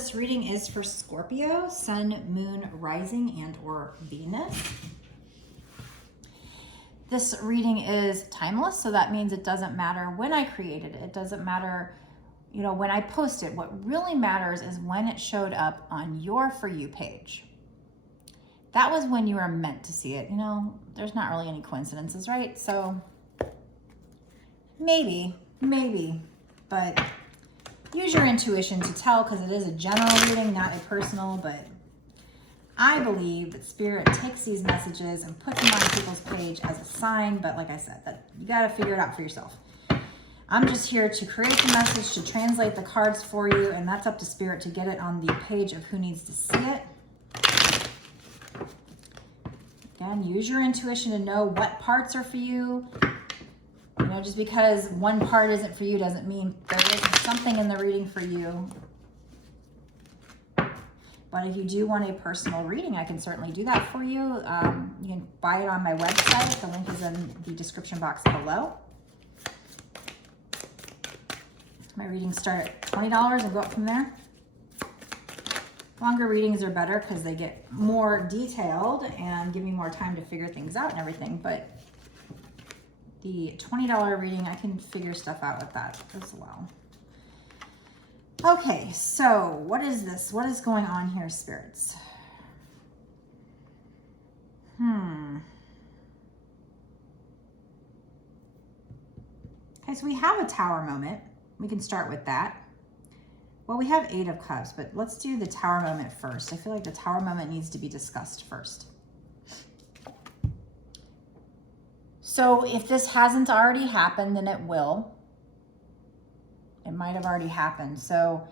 this reading is for Scorpio, Sun, Moon, Rising, and or Venus. This reading is timeless, so that means it doesn't matter when I created it. It doesn't matter, you know, when I post it. What really matters is when it showed up on your For You page. That was when you were meant to see it. You know, there's not really any coincidences, right? So maybe, but use your intuition to tell, because it is a general reading, not a personal. But I believe that Spirit takes these messages and puts them on people's page as a sign. But like I said, that you got to figure it out for yourself. I'm just here to create the message, to translate the cards for you, and that's up to Spirit to get it on the page of who needs to see it. Again, use your intuition to know what parts are for you. You know, just because one part isn't for you doesn't mean there isn't something in the reading for you. But if you do want a personal reading, I can certainly do that for you. You can buy it on my website. The link is in the description box below. My readings start at $20 and go up from there. Longer readings are better because they get more detailed and give me more time to figure things out and everything. But the $20 reading, I can figure stuff out with that as well. Okay, so what is this? What is going on here, spirits? Okay, so we have a Tower moment. We can start with that. Well, we have 8 of Cups, but let's do the Tower moment first. I feel like the Tower moment needs to be discussed first. So if this hasn't already happened, then it will. It might have already happened. So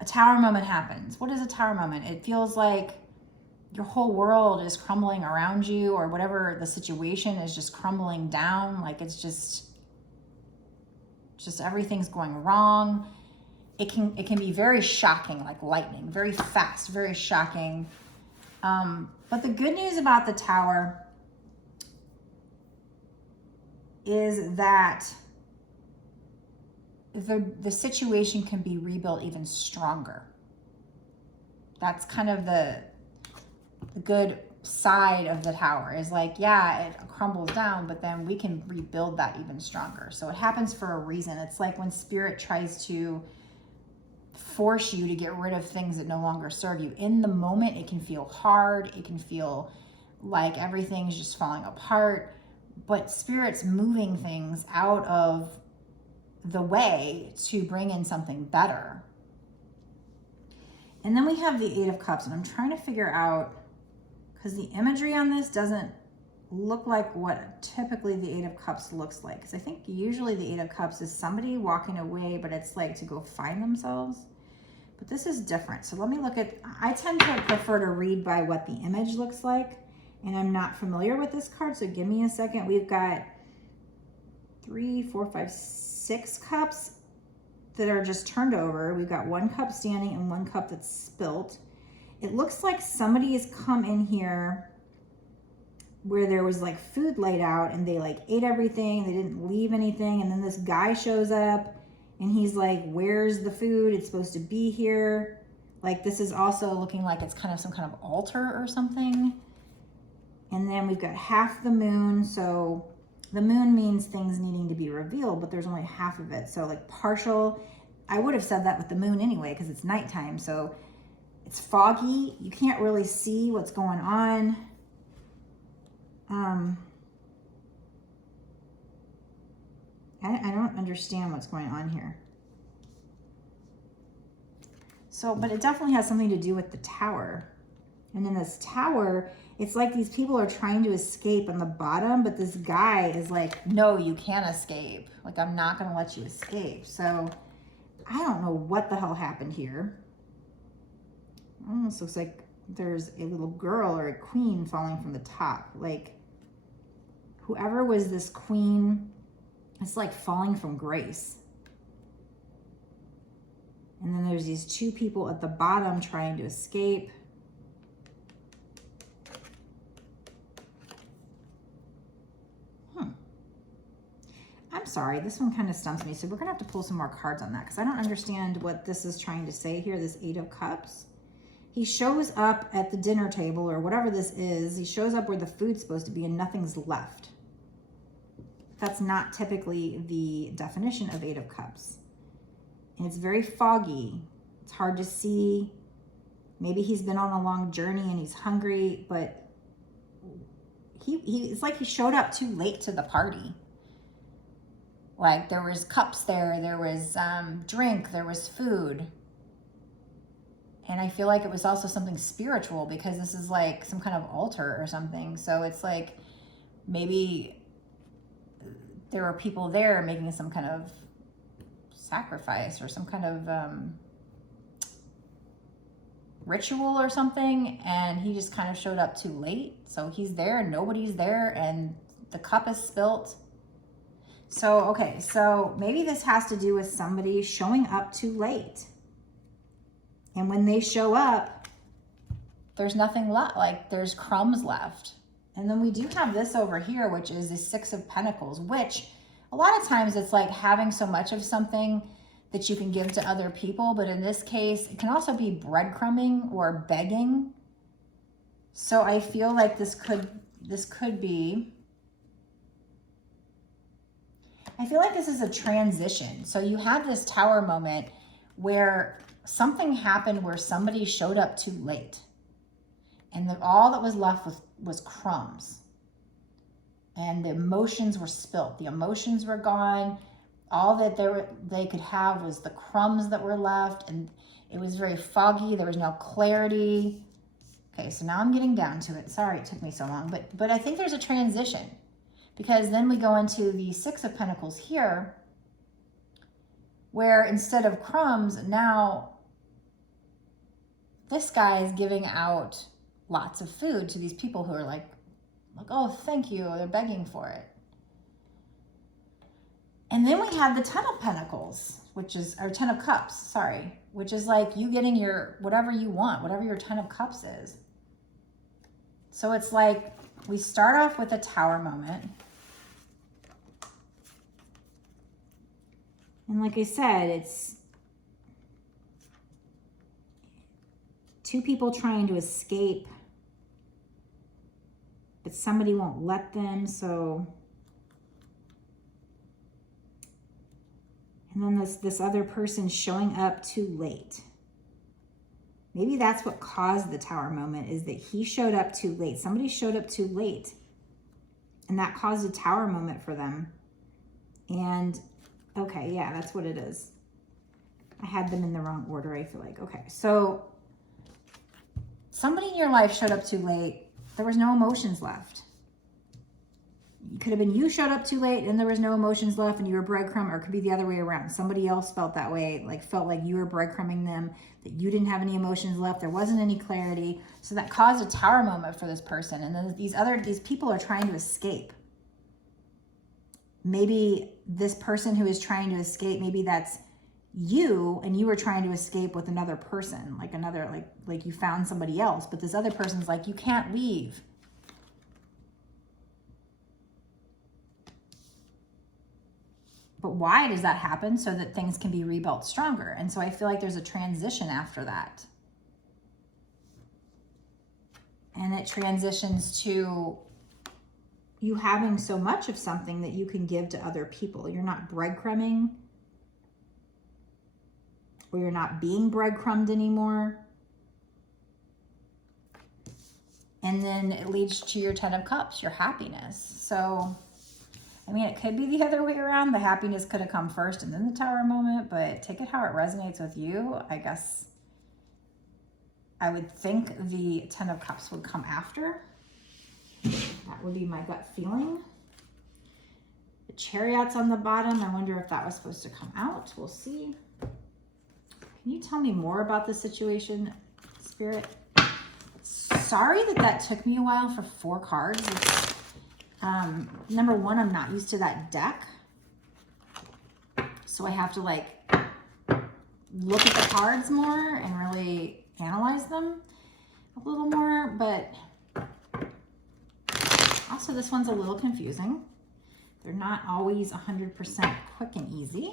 a Tower moment happens. What is a Tower moment? It feels like your whole world is crumbling around you, or whatever the situation is just crumbling down. Like it's just everything's going wrong. It can be very shocking, like lightning, very fast, very shocking. But the good news about the Tower is that the situation can be rebuilt even stronger. That's kind of the good side of the Tower, is like, yeah, it crumbles down, but then we can rebuild that even stronger. So it happens for a reason. It's like when Spirit tries to force you to get rid of things that no longer serve you. In the moment, it can feel hard. It can feel like everything's just falling apart. But Spirit's moving things out of the way to bring in something better. And then we have the 8 of Cups, and I'm trying to figure out, because the imagery on this doesn't look like what typically the 8 of Cups looks like. Because I think usually the 8 of Cups is somebody walking away, but it's like to go find themselves. But this is different. So let me look at, I tend to prefer to read by what the image looks like. And I'm not familiar with this card, so give me a second. We've got 3, 4, 5, 6 cups that are just turned over. We've got 1 cup standing and 1 cup that's spilt. It looks like somebody has come in here where there was like food laid out and they like ate everything. They didn't leave anything. And then this guy shows up and he's like, where's the food? It's supposed to be here. Like this is also looking like it's kind of some kind of altar or something. And then we've got half the moon. So the moon means things needing to be revealed, but there's only half of it. So like partial, I would have said that with the moon anyway, because it's nighttime. So it's foggy. You can't really see what's going on. I don't understand what's going on here. So, but it definitely has something to do with the Tower. And in this Tower, it's like these people are trying to escape on the bottom, but this guy is like, no, you can't escape. Like, I'm not going to let you escape. So I don't know what the hell happened here. It almost looks like there's a little girl or a queen falling from the top. Like, whoever was this queen, it's like falling from grace. And then there's these 2 people at the bottom trying to escape. I'm sorry, this one kind of stumps me. So we're gonna have to pull some more cards on that because I don't understand what this is trying to say here, this Eight of Cups. He shows up at the dinner table or whatever this is. He shows up where the food's supposed to be and nothing's left. That's not typically the definition of Eight of Cups. And it's very foggy. It's hard to see. Maybe he's been on a long journey and he's hungry, but it's like he showed up too late to the party. Like there was cups there was drink, there was food. And I feel like it was also something spiritual because this is like some kind of altar or something. So it's like maybe there were people there making some kind of sacrifice or some kind of ritual or something, and he just kind of showed up too late. So he's there and nobody's there and the cup is spilt. So, okay, so maybe this has to do with somebody showing up too late. And when they show up, there's nothing left, like there's crumbs left. And then we do have this over here, which is the Six of Pentacles, which a lot of times it's like having so much of something that you can give to other people. But in this case, it can also be breadcrumbing or begging. So I feel like this could be, I feel like this is a transition. So you have this Tower moment where something happened where somebody showed up too late. And all that was left was crumbs. And the emotions were spilt. The emotions were gone. All that they could have was the crumbs that were left. And it was very foggy. There was no clarity. Okay, so now I'm getting down to it. Sorry it took me so long. But I think there's a transition. Because then we go into the Six of Pentacles here, where instead of crumbs, now this guy is giving out lots of food to these people who are like, oh, thank you. They're begging for it. And then we have the Ten of Pentacles, or Ten of Cups, sorry, which is like you getting your, whatever you want, whatever your Ten of Cups is. So it's like we start off with a Tower moment. And like I said, it's two people trying to escape, but somebody won't let them, so. And then this other person showing up too late. Maybe that's what caused the Tower moment, is that he showed up too late. Somebody showed up too late, and that caused a Tower moment for them. And okay, yeah, that's what it is. I had them in the wrong order, I feel like. Okay, so somebody in your life showed up too late. There was no emotions left. It could have been you showed up too late and there was no emotions left and you were breadcrumb, or it could be the other way around. Somebody else felt that way, like felt like you were breadcrumbing them, that you didn't have any emotions left. There wasn't any clarity. So that caused a Tower moment for this person. And then these people are trying to escape. Maybe this person who is trying to escape, maybe that's you and you were trying to escape with another person, like another, like you found somebody else, but this other person's like, you can't leave. But why does that happen? So that things can be rebuilt stronger. And so I feel like there's a transition after that. And it transitions to you having so much of something that you can give to other people. You're not breadcrumbing, or you're not being breadcrumbed anymore. And then it leads to your Ten of Cups, your happiness. So, I mean, it could be the other way around. The happiness could have come first and then the Tower moment, but take it how it resonates with you. I guess I would think the Ten of Cups would come after. That would be my gut feeling. The Chariot's on the bottom. I wonder if that was supposed to come out. We'll see. Can you tell me more about the situation, Spirit? Sorry that took me a while for 4 cards. Number one, I'm not used to that deck. So I have to like look at the cards more and really analyze them a little more. But also this one's a little confusing They're not always 100% quick and easy.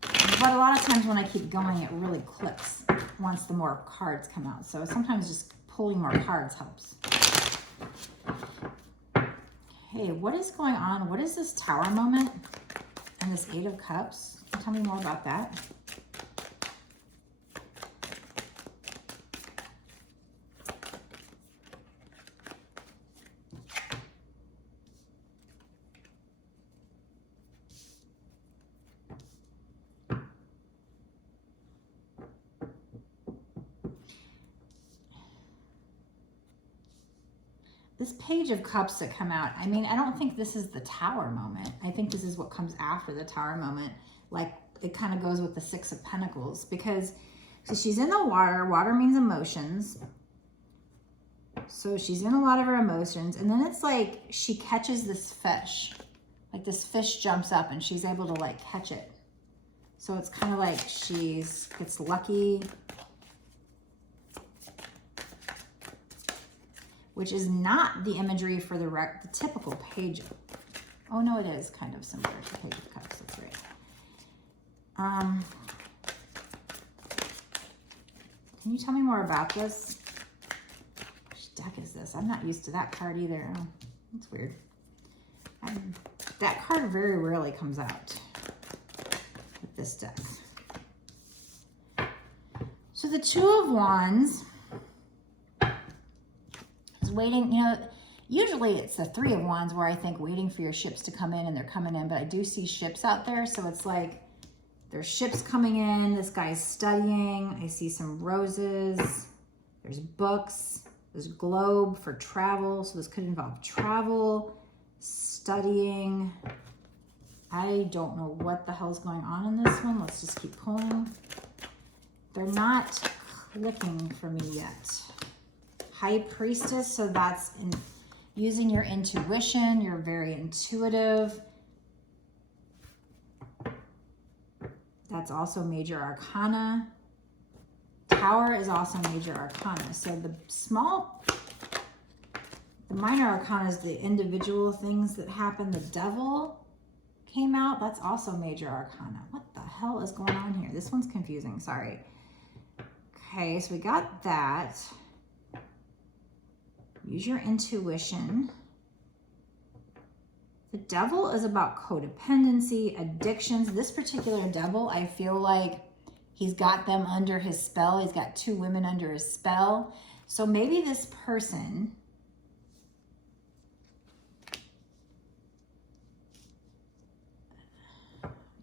But a lot of times when I keep going, it really clicks once the more cards come out. So sometimes just pulling more cards helps. Okay, what is going on? What is this Tower moment and this Eight of Cups? Tell me more about that. This Page of Cups that come out, I mean, I don't think this is the Tower moment. I think this is what comes after the Tower moment. Like, it kind of goes with the Six of Pentacles, because so she's in the water. Water means emotions. So she's in a lot of her emotions. And then it's like she catches this fish. Like this fish jumps up and she's able to like catch it. So it's kind of like she's gets lucky. Which is not the imagery for the typical page. Oh no, it is kind of similar to the Page of Cups. That's right. Can you tell me more about this? Which deck is this? I'm not used to that card either. Oh, that's weird. That card very rarely comes out with this deck. So the Two of Wands is waiting, you know, usually it's the Three of Wands where I think waiting for your ships to come in, and they're coming in, but I do see ships out there. So it's like there's ships coming in. This guy's studying. I see some roses. There's books. There's a globe for travel. So this could involve travel, studying. I don't know what the hell's going on in this one. Let's just keep pulling. They're not clicking for me yet. High Priestess, so that's in using your intuition. You're very intuitive. That's also Major Arcana. Tower is also Major Arcana. So the Minor Arcana is the individual things that happen. The Devil came out. That's also Major Arcana. What the hell is going on here? This one's confusing. Sorry. Okay, so we got that. Use your intuition. The Devil is about codependency, addictions. This particular Devil, I feel like he's got them under his spell. He's got two women under his spell. So maybe this person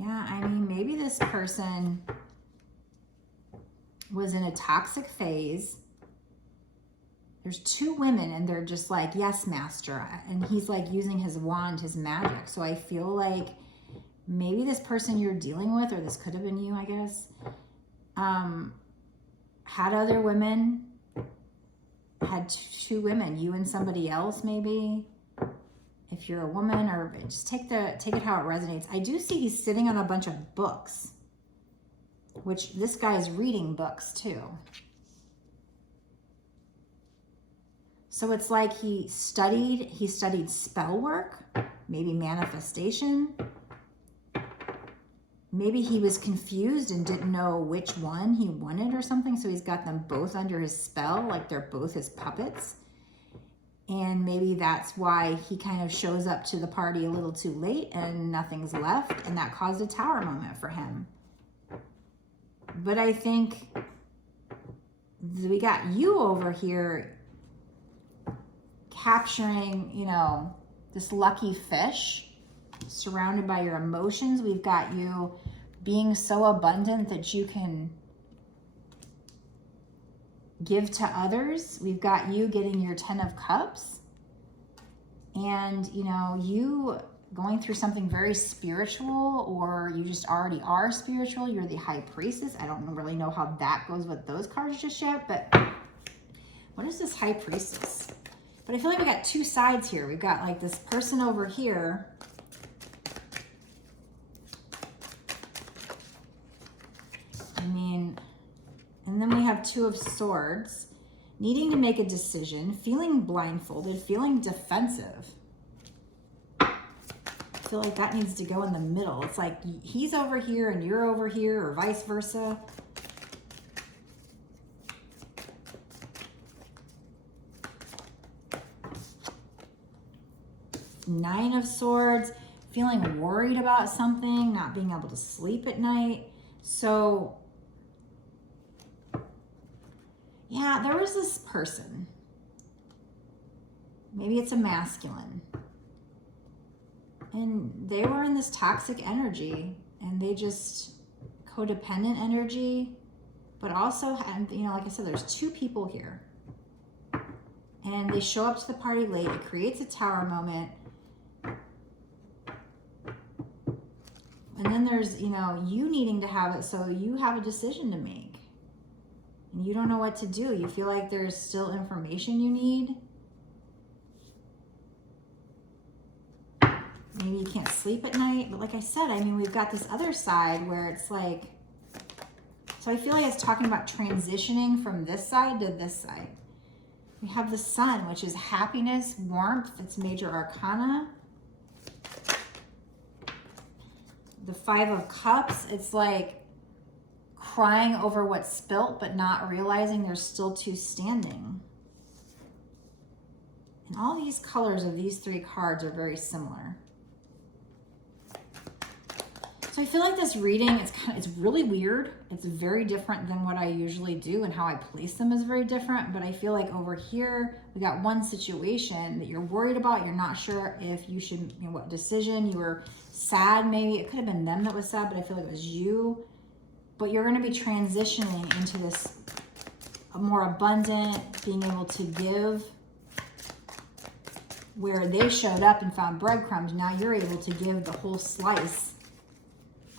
I mean, maybe this person was in a toxic phase. There's two women and they're just like, yes, master. And he's like using his wand, his magic. So I feel like maybe this person you're dealing with, or this could have been you, I guess, had other women, had two women, you and somebody else maybe. If you're a woman, or just take it how it resonates. I do see he's sitting on a bunch of books, which this guy's reading books too. So it's like he studied spell work, maybe manifestation. Maybe he was confused and didn't know which one he wanted or something. So he's got them both under his spell, like they're both his puppets. And maybe that's why he kind of shows up to the party a little too late and nothing's left. And that caused a Tower moment for him. But I think we got you over here capturing, you know, this lucky fish surrounded by your emotions. We've got you being so abundant that you can give to others. We've got you getting your 10 of Cups, and you know, you going through something very spiritual, or you just already are spiritual. You're the High Priestess. I don't really know how that goes with those cards just yet, but what is this High Priestess? But I feel like we got two sides here. We've got like this person over here. I mean, and then we have Two of Swords, needing to make a decision, feeling blindfolded, feeling defensive. feel like that needs to go in the middle. It's like he's over here and you're over here, or vice versa. Nine of Swords, feeling worried about something, not being able to sleep at night. So, yeah, there was this person. Maybe it's a masculine. And they were in this toxic energy, and they just codependent energy, but also, you know, like I said, there's two people here. And they show up to the party late. It creates a tower moment. And then there's, you know, you needing to have it, so you have a decision to make. And you don't know what to do. You feel like there's still information you need. Maybe you can't sleep at night. But like I said, I mean, we've got this other side where it's like, so I feel like it's talking about transitioning from this side to this side. We have the Sun, which is happiness, warmth. It's major arcana. The Five of Cups, it's like crying over what's spilt, but not realizing there's still two standing. And all these colors of these three cards are very similar. So I feel like this reading, it's really weird. It's very different than what I usually do, and how I place them is very different. But I feel like over here, we got one situation that you're worried about. You're not sure if you should, you know, what decision. You were sad, maybe. It could have been them that was sad, but I feel like it was you. But you're going to be transitioning into this more abundant, being able to give, where they showed up and found breadcrumbs. Now you're able to give the whole slice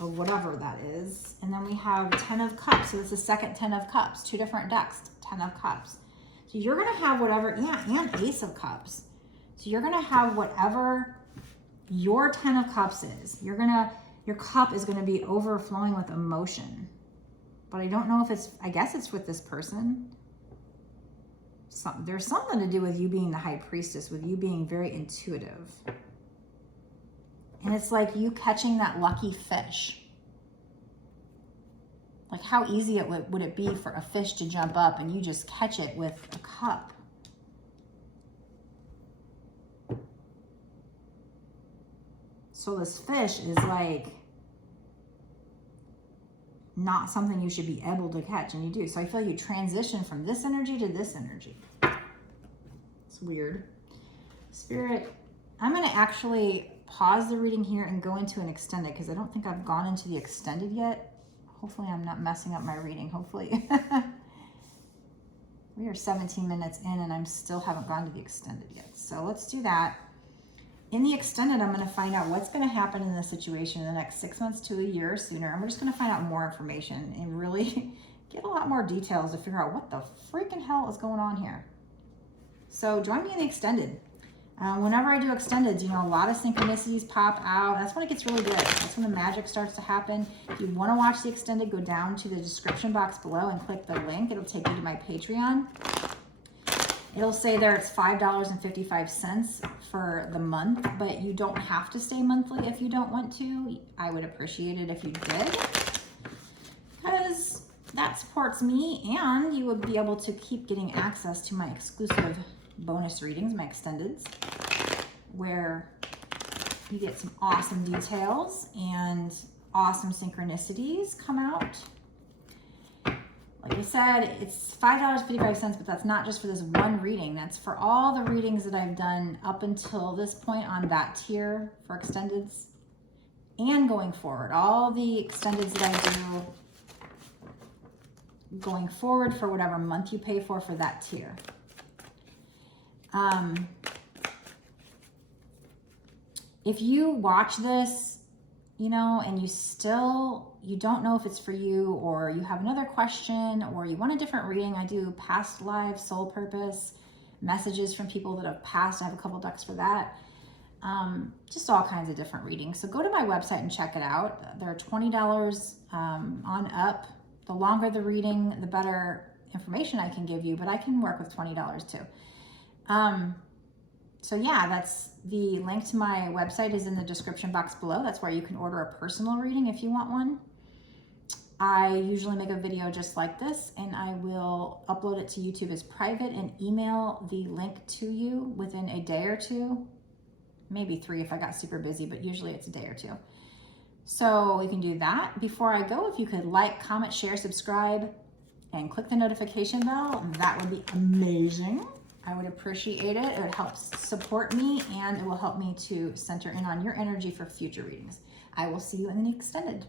of whatever that is. And then we have 10 of Cups. So this is the second 10 of Cups, two different decks, 10 of Cups. So you're going to have whatever, yeah, and Ace of Cups. So you're going to have whatever your 10 of Cups is. Your cup is going to be overflowing with emotion. But I don't know if it's, I guess it's with this person. There's something to do with you being the High Priestess, with you being very intuitive. And it's like you catching that lucky fish. Like how easy would it be for a fish to jump up and you just catch it with a cup? So this fish is like not something you should be able to catch, and you do. So I feel like you transition from this energy to this energy. It's weird. Spirit, I'm going to actually pause the reading here and go into an extended, because I don't think I've gone into the extended yet. Hopefully I'm not messing up my reading. Hopefully. We are 17 minutes in and I still haven't gone to the extended yet. So let's do that. In the extended, I'm going to find out what's going to happen in this situation in the next 6 months to a year or sooner. And we're just going to find out more information and really get a lot more details to figure out what the freaking hell is going on here. So join me in the extended. Whenever I do extendeds, you know, a lot of synchronicities pop out. That's when it gets really good. That's when the magic starts to happen. If you want to watch the extended, go down to the description box below and click the link. It'll take you to my Patreon. It'll say there it's $5.55 for the month, but you don't have to stay monthly if you don't want to. I would appreciate it if you did, because that supports me, and you would be able to keep getting access to my exclusive bonus readings, my extendeds, where you get some awesome details and awesome synchronicities come out. Like I said, it's $5.55, but that's not just for this one reading. That's for all the readings that I've done up until this point on that tier for extendeds, and going forward. All the extendeds that I do going forward for whatever month you pay for that tier. If you watch this, you know, and you don't know if it's for you, or you have another question, or you want a different reading, I do past lives, soul purpose, messages from people that have passed. I have a couple decks for that. Just all kinds of different readings. So go to my website and check it out. They're $20 on up. The longer the reading, the better information I can give you, but I can work with $20 too. So yeah, that's the link to my website is in the description box below. That's where you can order a personal reading if you want one. I usually make a video just like this, and I will upload it to YouTube as private and email the link to you within a day or two, maybe 3 if I got super busy, but usually it's a day or 2. So you can do that. Before I go, if you could like, comment, share, subscribe, and click the notification bell, that would be amazing. I would appreciate it. It would help support me, and it will help me to center in on your energy for future readings. I will see you in the extended.